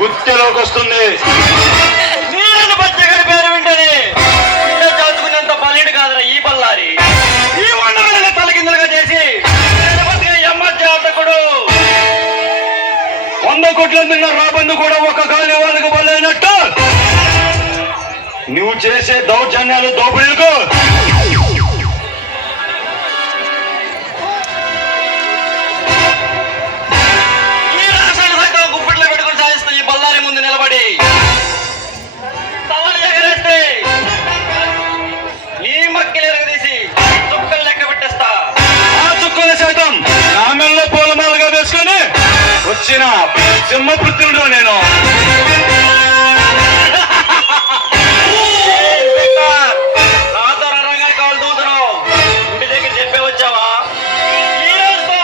గుత్తెలోకి వస్తుంది. నీళ్ళని బచ్చగడి పేరు వింటేనే గుండె చాచుకునేంత బలీడు కాదురా ఈ బల్లారి. ఈ వండలని తలకిందులుగా చేసి జాతకుడు 100 కోట్ల తిన్న రాబందు కూడా ఒక గాలి వాళ్ళకు బలైనట్టు నువ్వు చేసే దౌర్జన్యాలు దోపిడీలకు ఈ రాష్ట్రాన్ని సైతం గుప్పిట్లో పెట్టుకుని సాధిస్తూ ఈ బల్లారి ముందు నిలబడి తవలు ఎగరేస్తే నీ మక్కిలు ఎరగదీసి చుక్కలు లెక్క పెట్టేస్తా. ఆ చుక్కలు సైతం నా మెల్లో పూలమాలగా వేసుకొని వచ్చిన సింహపుత్రుడు నేను. నాతో రంగానికి కావాలి దూతను ఇంటి దగ్గర చెప్పే వచ్చావా? ఈ రోజుతో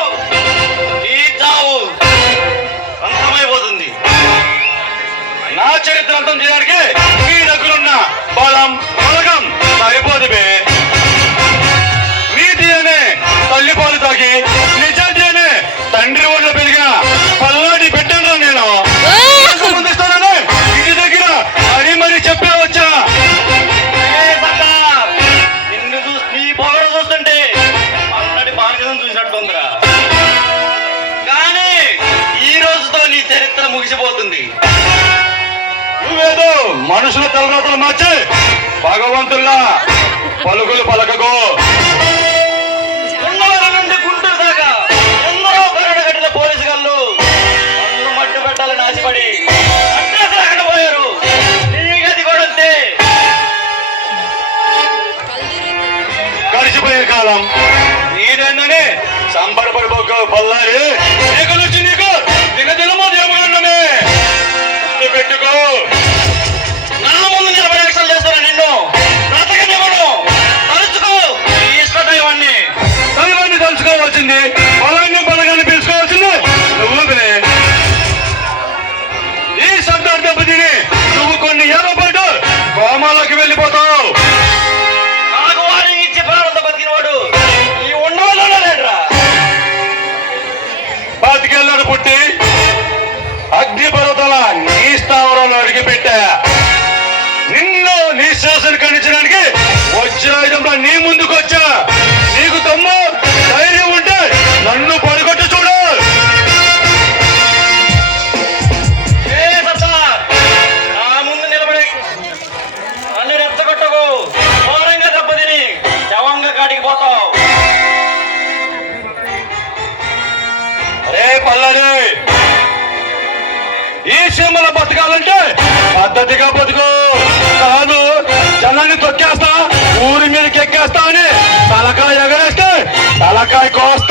నీ చావు అంతమైపోతుంది. నా చరిత్ర అంతం చేయడానికి మీ దగ్గరున్న బలం బలగం సరిపోదుబే. నీతి అనే తల్లిపాలు తాగి నిజాన్ని అనే తండ్రి ఒళ్ళ పెరిగిన పల్లాడి పెట్టాను నేను. ముందుస్తానని ఇంటి దగ్గర అని మరి చెప్పే వచ్చా. నిన్ను చూసి నీ పొగరు చూస్తుంటే అన్నటి బాధ్యతను చూసినట్టుందిరా. కానీ ఈ రోజుతో నీ చరిత్ర ముగిసిపోతుంది. నువ్వేదో మనుషుల తలరాతలు మార్చి భగవంతుల్లా పలుకులు పలకకు. ఉన్నవారి నుండి గుంటూరు దాకా ఎందరో కరుడు కట్టిన పోలీసు గళ్ళు అన్ను మట్టు పెట్టాలని ఆశపడి అడ్రస్ రాకుండా పోయారు. నీ గది కూడా అంతే. గడిచిపోయే కాలం నీదేందని సంబరపడిపోక బల్లారి నీకు నుంచి నీకు దినదినమో దేవగండమే పెట్టుకో. నా ముందు నిలబడి యాక్షన్ చేస్తారా నిన్ను బ్రతకనివ్వను. తలుచుకో ఈ ఇష్ట దైవాన్ని. దైవాన్ని తలుచుకోవాల్సింది, బలాన్ని బలగాన్ని పిలుచుకోవాల్సింది నువ్వునే. ఈ సర్దార్ దెబ్బతిని నువ్వు కొన్ని ఏళ్ళ పాటు కోమాలోకి వెళ్ళిపోతావు. నాకు వార్నింగ్ ఇచ్చి ప్రాణంతో బతికినవాడు ఈ ఉండవల్లోనే లేడురా. పాతికేళ్ళను పుట్టి అగ్నిపర్వతాల నీ స్థావరంలో అడిగిపెట్టా. నిన్ను నిశ్వాసను ఖండించడానికి వజ్రాయుధంలో నీ ముందుకు వచ్చా. నీకు తమ్ము ధైర్యం ఉంటే నన్ను పడగొట్టు చూడు. ఏ సర్దార్, నా ముందు నిలబడి నన్ను రెచ్చగొట్టకు. ఘోరంగా దెబ్బతిని శవంగా కాటికి పోతావు. అరే పల్లారి, ఈ సీమల బతకాలంటే పద్ధతిగా బతుకు. కాదు జనాన్ని తొక్కేస్తా ఊరి మీదకి ఎక్కేస్తా అని తలకాయ ఎగరేస్తే తలకాయ కోస్తా.